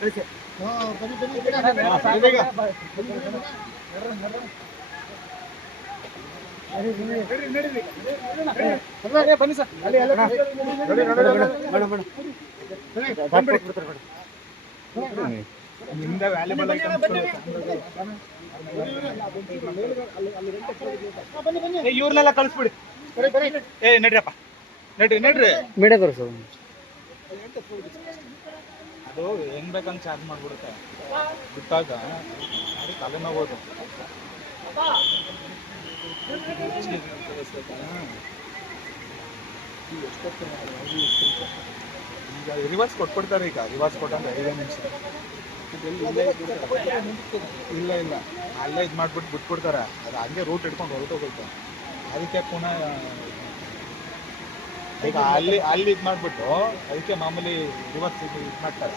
ಕಳಿಸಿ ಬನ್ನಿ ಸರ್ ನಿಮ್ದ ವ್ಯಾಲ್ಯೂಬಲ್ ಇವ್ರನ್ನೆಲ್ಲ ಕಳಿಸ್ಬಿಡಿ. ಏ ನಡ್ರಿಯಪ್ಪ ನಡ್ರಿ ಮೇಡೇ ಬರೋ ಸರ್. ಅದು ಹೆಂಗ್ ಬೇಕಂತ ಚಾರ್ಜ್ ಮಾಡ್ಬಿಡುತ್ತೆ ಬಿಟ್ಟಾಗ ತಲೆನೋವುದು. ಈಗ ರಿವರ್ಸ್ ಕೊಟ್ಬಿಡ್ತಾರೆ. ಈಗ ರಿವರ್ಸ್ ಕೊಟ್ಟಂದ್ರೆ 5 ನಿಮಿಷ ಇಲ್ಲ ಅಲ್ಲೇ ಇದು ಮಾಡ್ಬಿಟ್ಟು ಬಿಟ್ಬಿಡ್ತಾರೆ. ಅದು ಹಂಗೆ ರೂಟ್ ಹಿಡ್ಕೊಂಡು ಹೊರಟೋಗುತ್ತೆ. ಅದಕ್ಕೆ ಪುನಃ ಈಗ ಅಲ್ಲಿ ಇದು ಮಾಡಿಬಿಟ್ಟು ಅದಕ್ಕೆ ಮಾಮೂಲಿ ರಿವರ್ಸ್ ಇದು ಮಾಡ್ತಾರೆ.